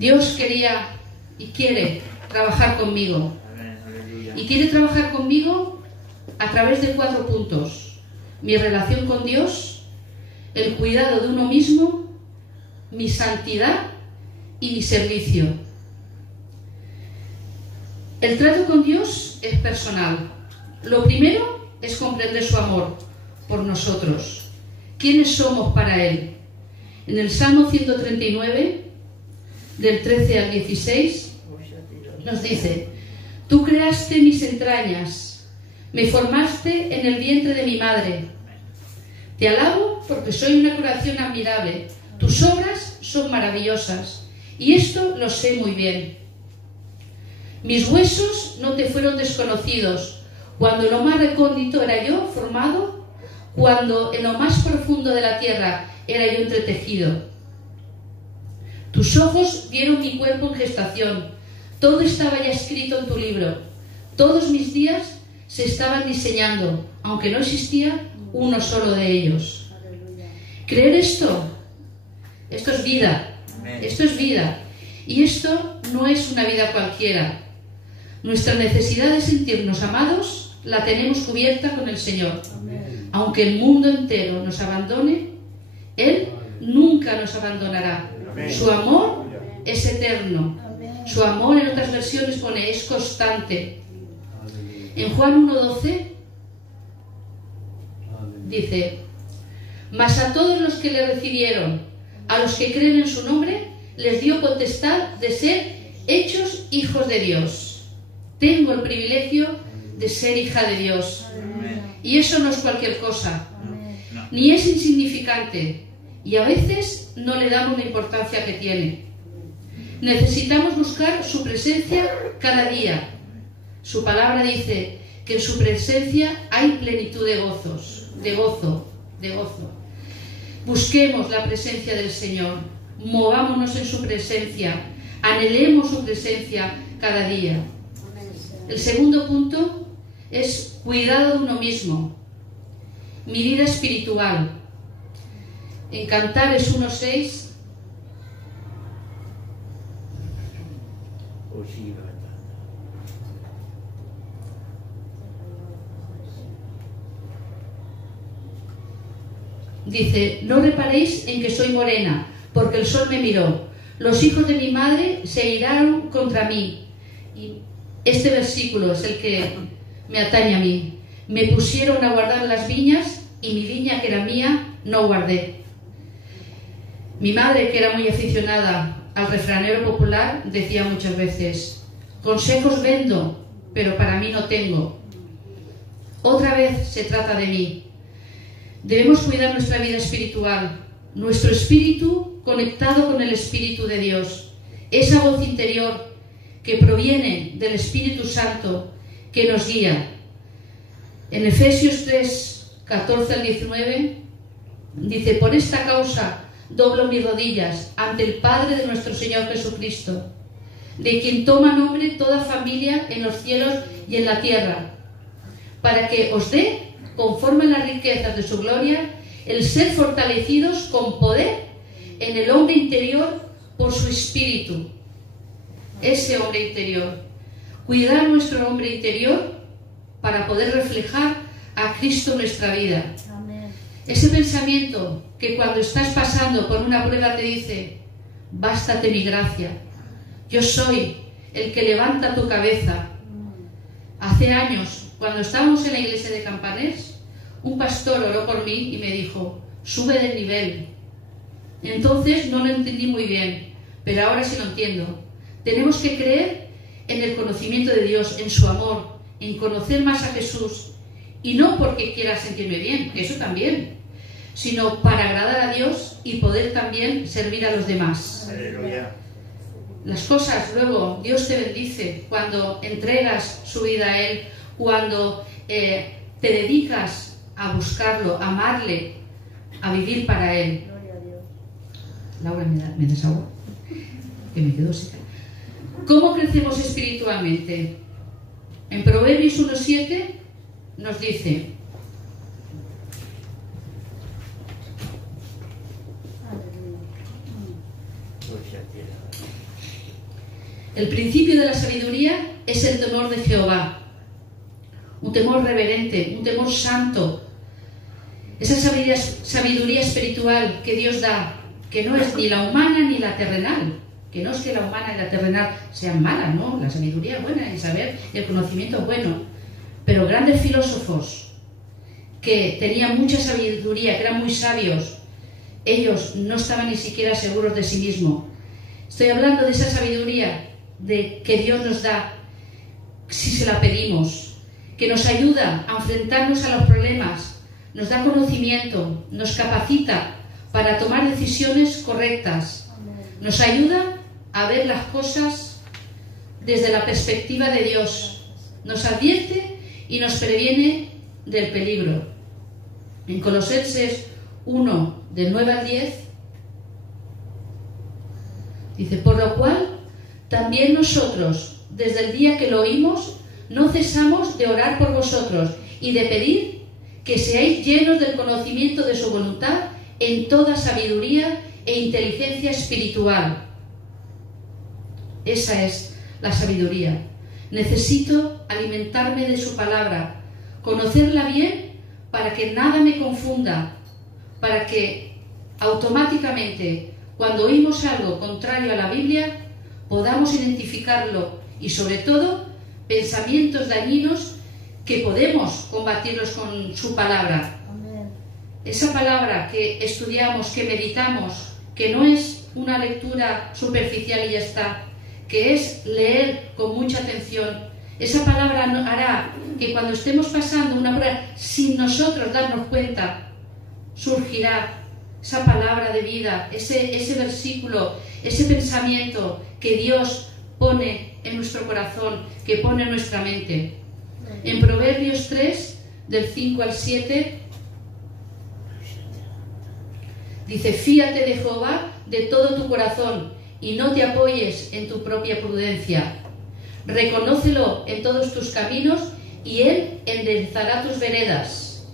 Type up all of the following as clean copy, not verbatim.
Dios quería y quiere trabajar conmigo. Y quiere trabajar conmigo a través de 4 puntos. Mi relación con Dios, el cuidado de uno mismo, mi santidad y mi servicio. El trato con Dios es personal. Lo primero es comprender su amor por nosotros. ¿Quiénes somos para Él? En el Salmo 139, del 13 al 16, nos dice: Tú creaste mis entrañas, me formaste en el vientre de mi madre. Te alabo porque soy una creación admirable. Tus obras son maravillosas, y esto lo sé muy bien. Mis huesos no te fueron desconocidos, cuando en lo más recóndito era yo formado, cuando en lo más profundo de la tierra era yo entretejido. Tus ojos vieron mi cuerpo en gestación, todo estaba ya escrito en tu libro. Todos mis días se estaban diseñando, aunque no existía uno solo de ellos. Creer esto es vida. Esto es vida. Y esto no es una vida cualquiera. Nuestra necesidad de sentirnos amados la tenemos cubierta con el Señor. Aunque el mundo entero nos abandone, Él nunca nos abandonará. Su amor es eterno. Su amor, en otras versiones pone, es constante. En Juan 1:12 dice: Mas a todos los que le recibieron, a los que creen en su nombre, les dio potestad de ser hechos hijos de Dios. Tengo el privilegio de ser hija de Dios. Y eso no es cualquier cosa, ni es insignificante, y a veces no le damos la importancia que tiene. Necesitamos buscar su presencia cada día. Su palabra dice que en su presencia hay plenitud de gozo. Busquemos la presencia del Señor, movámonos en su presencia, anhelemos su presencia cada día. El segundo punto es cuidado de uno mismo, mi vida espiritual. En Cantares 1:6 dice: No reparéis en que soy morena, porque el sol me miró. Los hijos de mi madre se iraron contra mí. Y este versículo es el que me atañe a mí. Me pusieron a guardar las viñas, y mi viña, que era mía, no guardé. Mi madre, que era muy aficionada al refranero popular, decía muchas veces: consejos vendo, pero para mí no tengo. Otra vez se trata de mí. Debemos cuidar nuestra vida espiritual, nuestro espíritu conectado con el Espíritu de Dios, esa voz interior que proviene del Espíritu Santo que nos guía. En Efesios 3, 14 al 19 dice: Por esta causa doblo mis rodillas ante el Padre de nuestro Señor Jesucristo, de quien toma nombre toda familia en los cielos y en la tierra, para que os dé, conforme a las riquezas de su gloria, el ser fortalecidos con poder en el hombre interior por su espíritu. Ese hombre interior. Cuidar nuestro hombre interior para poder reflejar a Cristo en nuestra vida. Amén. Ese pensamiento que cuando estás pasando por una prueba te dice: bástate mi gracia, yo soy el que levanta tu cabeza. Hace años, cuando estábamos en la iglesia de Campanés, un pastor oró por mí y me dijo: sube de nivel. Entonces no lo entendí muy bien, pero ahora sí lo entiendo. Tenemos que creer en el conocimiento de Dios, en su amor, en conocer más a Jesús, y no porque quiera sentirme bien, que eso también, sino para agradar a Dios y poder también servir a los demás. Aleluya. Las cosas, luego, Dios te bendice cuando entregas su vida a Él, cuando te dedicas a buscarlo, a amarle, a vivir para Él. Laura, ¿me das agua? Que me quedo seca. ¿Cómo crecemos espiritualmente? En Proverbios 1:7 nos dice: El principio de la sabiduría es el temor de Jehová, un temor reverente, un temor santo. Esa sabiduría espiritual que Dios da, que no es ni la humana ni la terrenal, que no es que la humana y la terrenal sean malas, ¿no? La sabiduría es buena, el saber, el conocimiento es bueno, pero grandes filósofos que tenían mucha sabiduría, que eran muy sabios, ellos no estaban ni siquiera seguros de sí mismos. Estoy hablando de esa sabiduría que Dios nos da si se la pedimos, que nos ayuda a enfrentarnos a los problemas, nos da conocimiento, nos capacita para tomar decisiones correctas, nos ayuda a ver las cosas desde la perspectiva de Dios, nos advierte y nos previene del peligro. En Colosenses 1, del 9 al 10, dice: por lo cual también nosotros, desde el día que lo oímos, no cesamos de orar por vosotros y de pedir que seáis llenos del conocimiento de su voluntad en toda sabiduría e inteligencia espiritual. Esa es la sabiduría. Necesito alimentarme de su palabra, conocerla bien para que nada me confunda, para que automáticamente, cuando oímos algo contrario a la Biblia, podamos identificarlo y, sobre todo, pensamientos dañinos que podemos combatirlos con su palabra. Amén. Esa palabra que estudiamos, que meditamos, que no es una lectura superficial y ya está, que es leer con mucha atención. Esa palabra hará que cuando estemos pasando una prueba, sin nosotros darnos cuenta, surgirá esa palabra de vida, ese versículo, ese pensamiento que Dios pone en nuestro corazón, que pone en nuestra mente. En Proverbios 3, del 5 al 7, dice: fíate de Jehová de todo tu corazón y no te apoyes en tu propia prudencia. Reconócelo en todos tus caminos y Él enderezará tus veredas.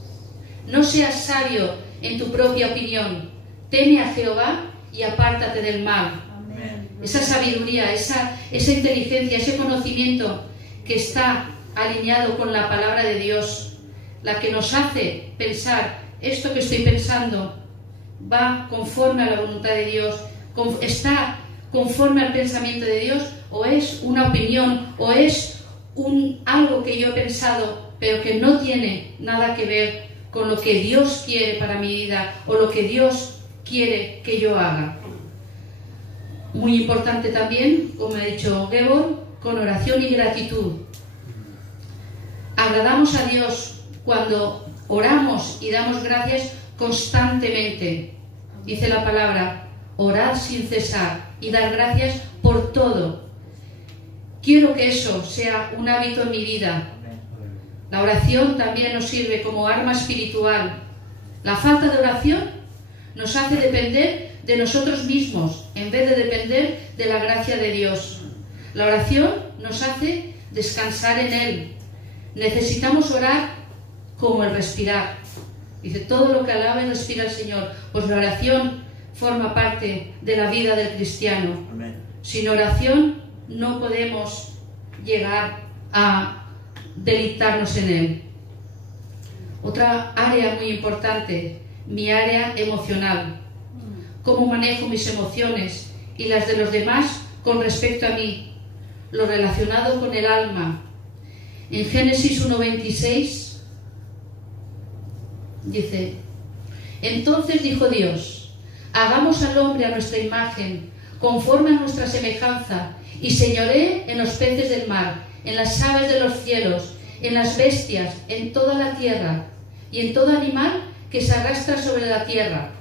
No seas sabio en tu propia opinión. Teme a Jehová y apártate del mal. Amén. Esa sabiduría, esa inteligencia, ese conocimiento que está alineado con la palabra de Dios, la que nos hace pensar: esto que estoy pensando va conforme a la voluntad de Dios, está conforme al pensamiento de Dios, o es una opinión, o es algo que yo he pensado, pero que no tiene nada que ver con lo que Dios quiere para mi vida, o lo que Dios quiere que yo haga. Muy importante también, como ha dicho Georg, con oración y gratitud. Agradamos a Dios cuando oramos y damos gracias constantemente. Dice la palabra: orad sin cesar y dar gracias por todo. Quiero que eso sea un hábito en mi vida. La oración también nos sirve como arma espiritual. La falta de oración nos hace depender de nosotros mismos en vez de depender de la gracia de Dios. La oración nos hace descansar en Él. Necesitamos orar como el respirar. Dice: todo lo que alaba y respira al Señor. Pues la oración forma parte de la vida del cristiano. Amén. Sin oración no podemos llegar a deleitarnos en Él. Otra área muy importante, mi área emocional. Cómo manejo mis emociones y las de los demás con respecto a mí. Lo relacionado con el alma. En Génesis 1:26 dice: entonces dijo Dios: hagamos al hombre a nuestra imagen, conforme a nuestra semejanza, y señoree en los peces del mar, en las aves de los cielos, en las bestias, en toda la tierra, y en todo animal que se arrastra sobre la tierra.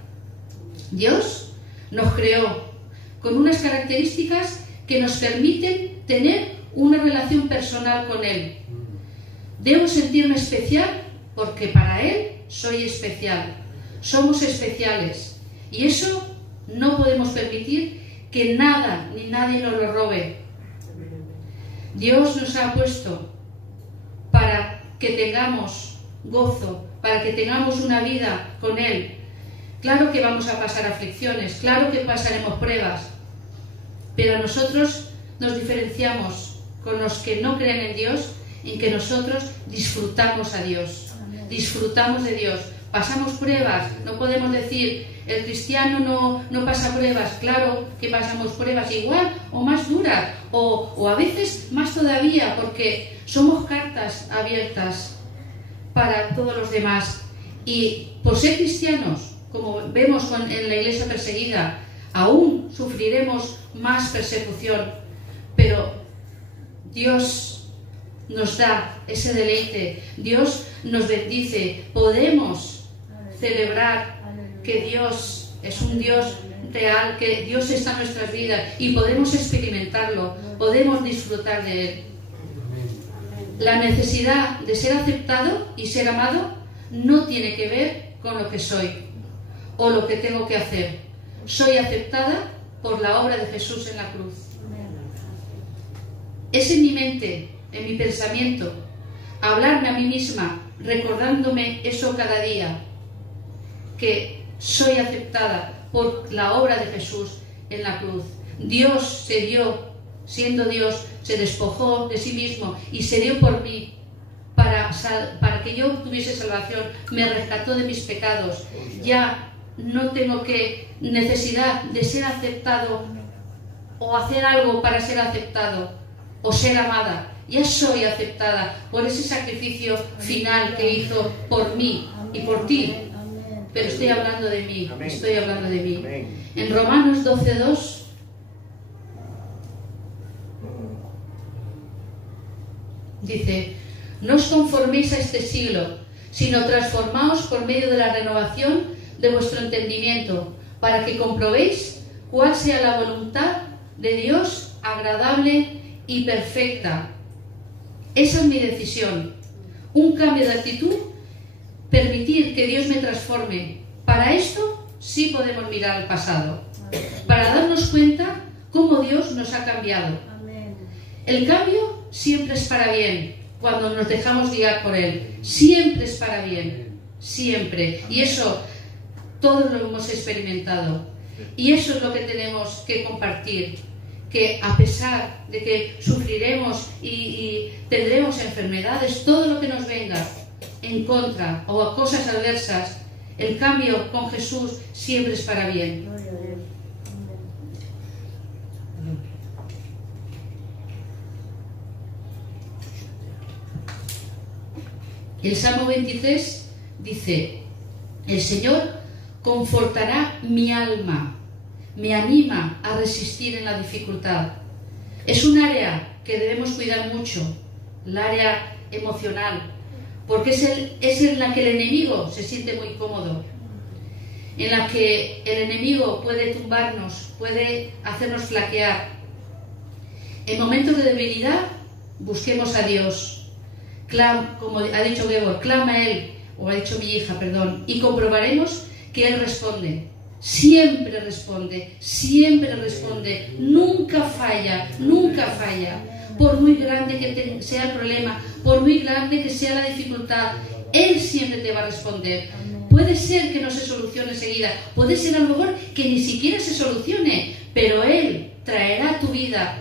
Dios nos creó con unas características que nos permiten tener una relación personal con Él. Debo sentirme especial porque para Él soy especial. Somos especiales. Y eso no podemos permitir que nada ni nadie nos lo robe. Dios nos ha puesto para que tengamos gozo, para que tengamos una vida con Él. Claro que vamos a pasar aflicciones, claro que pasaremos pruebas, pero a nosotros nos diferenciamos con los que no creen en Dios? En que nosotros disfrutamos a Dios, disfrutamos de Dios. Pasamos pruebas, no podemos decir, el cristiano no pasa pruebas. Claro que pasamos pruebas igual o más duras, o a veces más todavía, porque somos cartas abiertas para todos los demás. Y por ser cristianos, como vemos en la iglesia perseguida, aún sufriremos más persecución, pero Dios nos da ese deleite, Dios nos bendice, podemos celebrar que Dios es un Dios real, que Dios está en nuestras vidas y podemos experimentarlo, podemos disfrutar de Él. La necesidad de ser aceptado y ser amado no tiene que ver con lo que soy o lo que tengo que hacer. Soy aceptada por la obra de Jesús en la cruz. Es en mi mente, en mi pensamiento, hablarme a mí misma, recordándome eso cada día, que soy aceptada por la obra de Jesús en la cruz. Dios se dio, siendo Dios, se despojó de sí mismo y se dio por mí para que yo tuviese salvación. Me rescató de mis pecados. Ya no tengo necesidad de ser aceptado o hacer algo para ser aceptado o ser amada. Ya soy aceptada por ese sacrificio final que hizo por mí y por ti. Pero estoy hablando de mí, estoy hablando de mí. En Romanos 12:2 dice: no os conforméis a este siglo, sino transformaos por medio de la renovación de vuestro entendimiento, para que comprobéis cuál sea la voluntad de Dios, agradable y perfecta. Esa es mi decisión. Un cambio de actitud, permitir que Dios me transforme. Para esto sí podemos mirar al pasado, para darnos cuenta cómo Dios nos ha cambiado. El cambio siempre es para bien, cuando nos dejamos guiar por Él. Siempre es para bien, siempre. Y eso todos lo hemos experimentado. Y eso es lo que tenemos que compartir. Que a pesar de que sufriremos y tendremos enfermedades, todo lo que nos venga en contra o a cosas adversas, el cambio con Jesús siempre es para bien. El Salmo 23 dice: el Señor confortará mi alma, me anima a resistir en la dificultad. Es un área que debemos cuidar mucho, el área emocional, porque es en la que el enemigo se siente muy cómodo, en la que el enemigo puede tumbarnos, puede hacernos flaquear. En momentos de debilidad, busquemos a Dios. Como ha dicho Gebor, clama a Él, o ha dicho mi hija, perdón, y comprobaremos que Él responde. Siempre responde, nunca falla, nunca falla. Por muy grande que sea el problema, por muy grande que sea la dificultad, Él siempre te va a responder. Puede ser que no se solucione enseguida, puede ser a lo mejor que ni siquiera se solucione, pero Él traerá a tu vida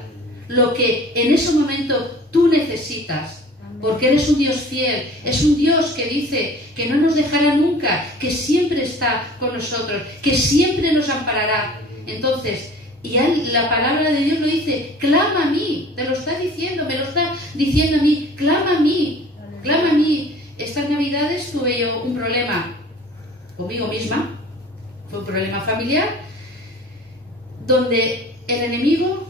lo que en ese momento tú necesitas. Porque Él es un Dios fiel, es un Dios que dice que no nos dejará nunca, que siempre está con nosotros, que siempre nos amparará. Entonces, y la palabra de Dios lo dice: clama a mí, te lo está diciendo, me lo está diciendo a mí, clama a mí, clama a mí. Estas Navidades tuve yo un problema conmigo misma, fue un problema familiar, donde el enemigo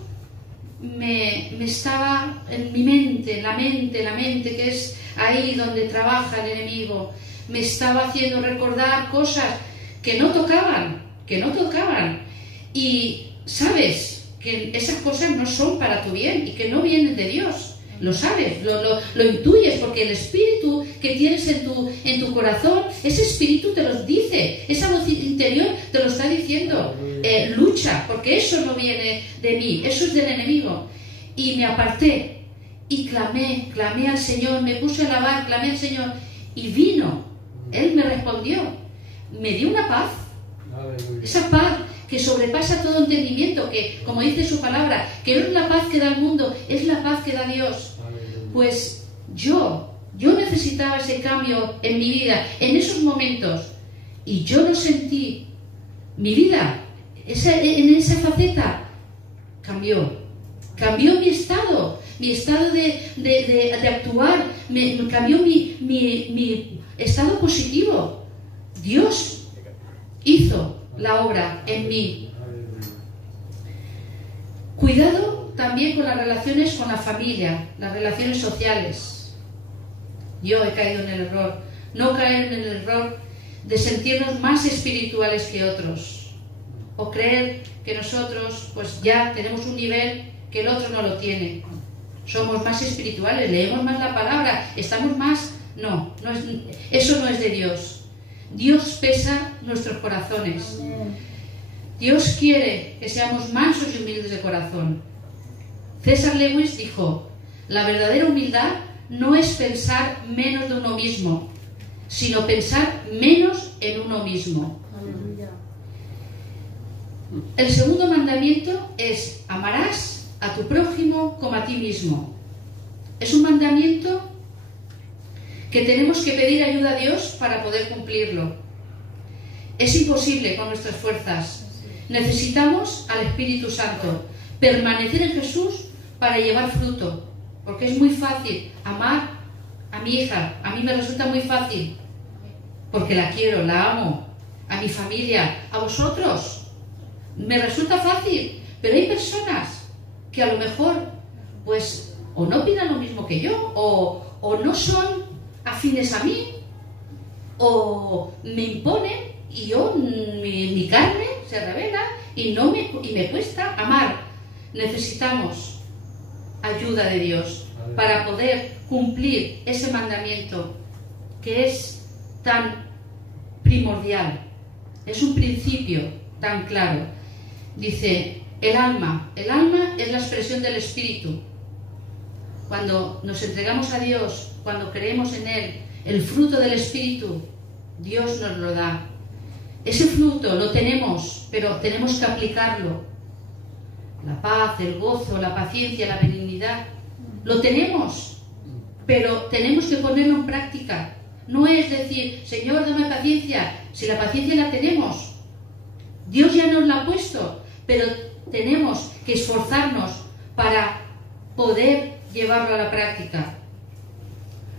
me estaba en mi mente, la mente, que es ahí donde trabaja el enemigo, me estaba haciendo recordar cosas que no tocaban, y sabes que esas cosas no son para tu bien y que no vienen de Dios. Lo sabes, lo intuyes, porque el espíritu que tienes en tu corazón, ese espíritu te los dice, esa voz interior te lo está diciendo. Lucha, porque eso no viene de mí, eso es del enemigo. Y me aparté y clamé al Señor, me puse a alabar, clamé al Señor y vino. Él me respondió, me dio una paz, esa paz que sobrepasa todo entendimiento, que, como dice su palabra, que no es la paz que da el mundo, es la paz que da Dios. Pues yo necesitaba ese cambio en mi vida, en esos momentos, y yo lo sentí. Mi vida, en esa faceta, cambió mi estado de actuar, cambió mi estado positivo. Dios hizo la obra en mí. Cuidado también con las relaciones con la familia, las relaciones sociales. Yo he caído en el error, no caer en el error de sentirnos más espirituales que otros, o creer que nosotros pues ya tenemos un nivel que el otro no lo tiene. Somos más espirituales, leemos más la palabra, estamos más... No, eso no es de Dios. Dios pesa nuestros corazones. Dios quiere que seamos mansos y humildes de corazón. César Lewis dijo: la verdadera humildad no es pensar menos de uno mismo, sino pensar menos en uno mismo. El segundo mandamiento es: amarás a tu prójimo como a ti mismo. Es un mandamiento que tenemos que pedir ayuda a Dios para poder cumplirlo. Es imposible con nuestras fuerzas. Necesitamos al Espíritu Santo, permanecer en Jesús para llevar fruto, porque es muy fácil amar a mi hija. A mí me resulta muy fácil, porque la quiero, la amo. A mi familia, a vosotros, me resulta fácil, pero hay personas que a lo mejor pues o no opinan lo mismo que yo, o no son afines a mí, o me imponen y yo, mi carne se revela y me cuesta amar. Necesitamos ayuda de Dios para poder cumplir ese mandamiento que es tan primordial, es un principio tan claro. Dice, el alma es la expresión del Espíritu. Cuando nos entregamos a Dios, cuando creemos en Él, el fruto del Espíritu, Dios nos lo da. Ese fruto lo tenemos, pero tenemos que aplicarlo. La paz, el gozo, la paciencia, la benignidad, lo tenemos, pero tenemos que ponerlo en práctica. No es decir, Señor, dame paciencia, si la paciencia la tenemos. Dios ya nos la ha puesto, pero tenemos que esforzarnos para poder llevarlo a la práctica.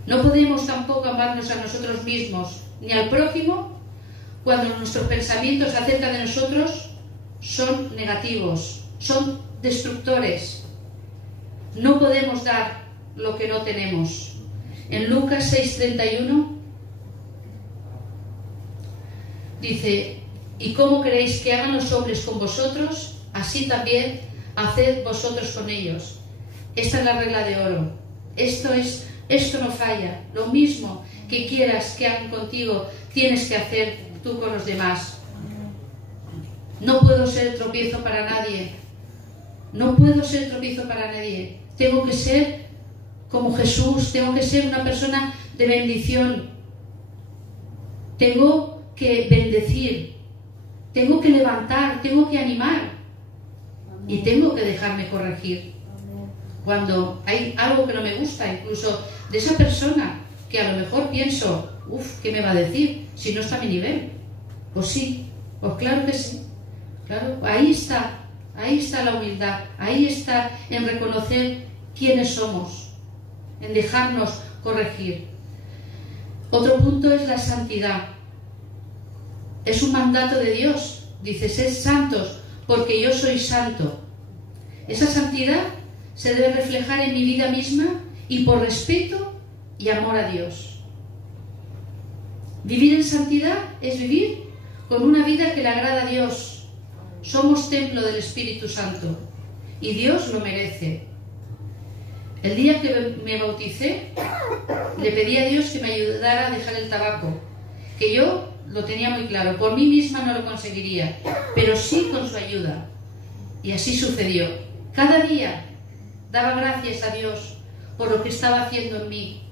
No podemos tampoco amarnos a nosotros mismos ni al prójimo cuando nuestros pensamientos acerca de nosotros son negativos, son destructores. No podemos dar lo que no tenemos. En Lucas 6:31 dice: ¿y cómo queréis que hagan los hombres con vosotros? Así también haced vosotros con ellos. Esta es la regla de oro. Esto no falla. Lo mismo que quieras que hagan contigo, tienes que hacer tú con los demás. No puedo ser tropiezo para nadie. No puedo ser tropiezo para nadie. Tengo que ser como Jesús, tengo que ser una persona de bendición. Tengo que bendecir, tengo que levantar, tengo que animar y tengo que dejarme corregir. Cuando hay algo que no me gusta, incluso de esa persona, que a lo mejor pienso, ¿qué me va a decir si no está a mi nivel? Pues sí, pues claro que sí. Claro, ahí está la humildad, ahí está en reconocer quiénes somos, en dejarnos corregir. Otro punto es la santidad. Es un mandato de Dios. Dice, sed santos, porque yo soy santo. Esa santidad se debe reflejar en mi vida misma y por respeto y amor a Dios. Vivir en santidad es vivir con una vida que le agrada a Dios. Somos templo del Espíritu Santo y Dios lo merece. El día que me bauticé, le pedí a Dios que me ayudara a dejar el tabaco, que yo lo tenía muy claro, por mí misma no lo conseguiría, pero sí con su ayuda. Y así sucedió. Cada día daba gracias a Dios por lo que estaba haciendo en mí.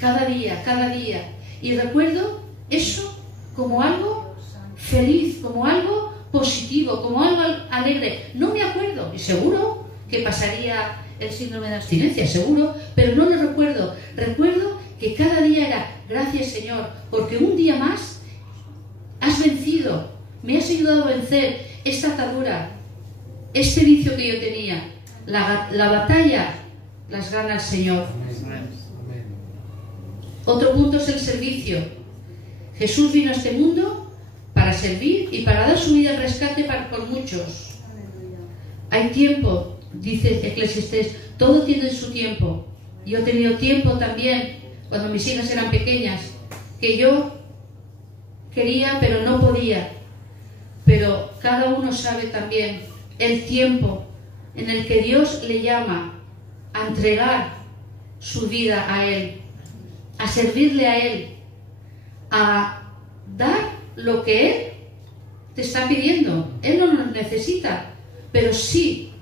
Cada día. Y recuerdo eso como algo feliz, como algo positivo, como algo alegre. No me acuerdo, y seguro que pasaría el síndrome de abstinencia, seguro, pero no lo recuerdo. Recuerdo que cada día era, gracias Señor, porque un día más has vencido, me has ayudado a vencer esta atadura, este vicio que yo tenía. La batalla las gana el Señor. Otro punto es el servicio. Jesús vino a este mundo para servir y para dar su vida al rescate por muchos. Hay tiempo, dice Eclesiastés, todo tiene su tiempo. Yo he tenido tiempo también, cuando mis hijas eran pequeñas, que yo quería pero no podía. Pero cada uno sabe también el tiempo en el que Dios le llama a entregar su vida a Él, a servirle a Él, a dar lo que Él te está pidiendo. Él no nos necesita, pero sí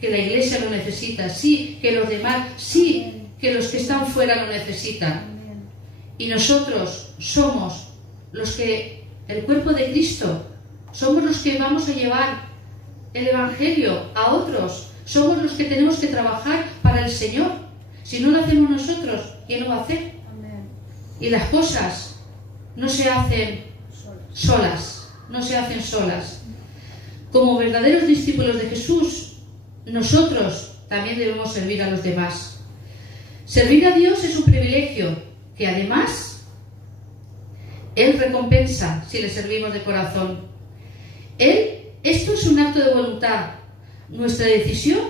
que la iglesia lo necesita, sí que los demás, sí que los que están fuera lo necesitan. Y nosotros somos los que, el cuerpo de Cristo, somos los que vamos a llevar el Evangelio a otros. Somos los que tenemos que trabajar para el Señor. Si no lo hacemos nosotros, ¿quién lo va a hacer? Y las cosas no se hacen solas, no se hacen solas. Como verdaderos discípulos de Jesús, nosotros también debemos servir a los demás. Servir a Dios es un privilegio que además Él recompensa si le servimos de corazón. Esto es un acto de voluntad. Nuestra decisión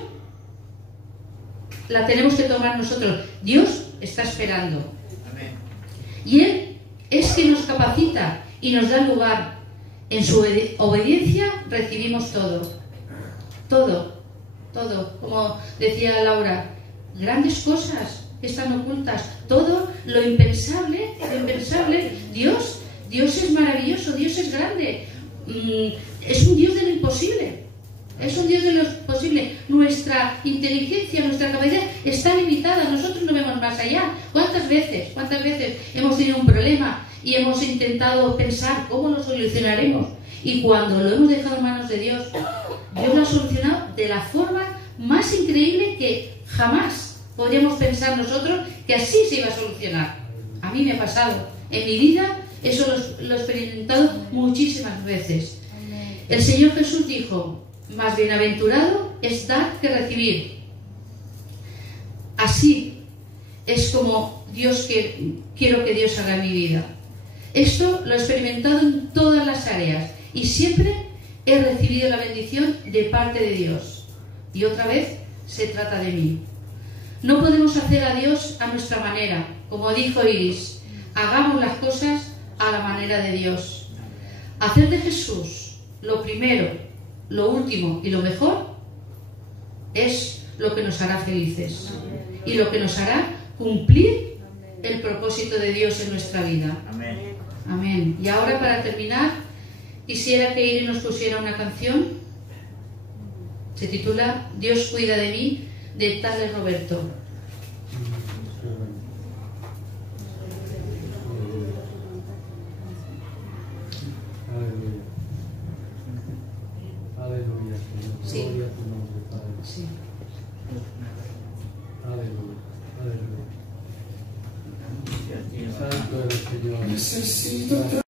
la tenemos que tomar nosotros. Dios está esperando. Amén. Y Él es quien nos capacita y nos da lugar. En su obediencia recibimos todo. Todo. Todo. Como decía Laura, grandes cosas que están ocultas. Todo lo impensable, Dios es maravilloso, Dios es grande. Es un Dios de lo imposible. Es un Dios de lo posible. Nuestra inteligencia, nuestra capacidad está limitada. Nosotros no vemos más allá. ¿Cuántas veces hemos tenido un problema y hemos intentado pensar cómo lo solucionaremos? Y cuando lo hemos dejado en manos de Dios, Dios lo ha solucionado de la forma más increíble que jamás podríamos pensar nosotros que así se iba a solucionar. A mí me ha pasado. En mi vida eso lo he experimentado muchísimas veces. El Señor Jesús dijo, más bienaventurado es dar que recibir. Así es como quiero que Dios haga en mi vida. Esto lo he experimentado en todas las áreas y siempre he recibido la bendición de parte de Dios. Y otra vez se trata de mí. No podemos hacer a Dios a nuestra manera. Como dijo Iris, hagamos las cosas a la manera de Dios. Hacer de Jesús lo primero, lo último y lo mejor es lo que nos hará felices y lo que nos hará cumplir el propósito de Dios en nuestra vida. Amén. Amén. Y ahora, para terminar, quisiera que Iris nos pusiera una canción. Se titula Dios cuida de mí, de Tales Roberto. Aleluya, Señor. Sí. Gloria a tu nombre, Padre. Sí. Aleluya, aleluya. Santo eres, Señor. Necesito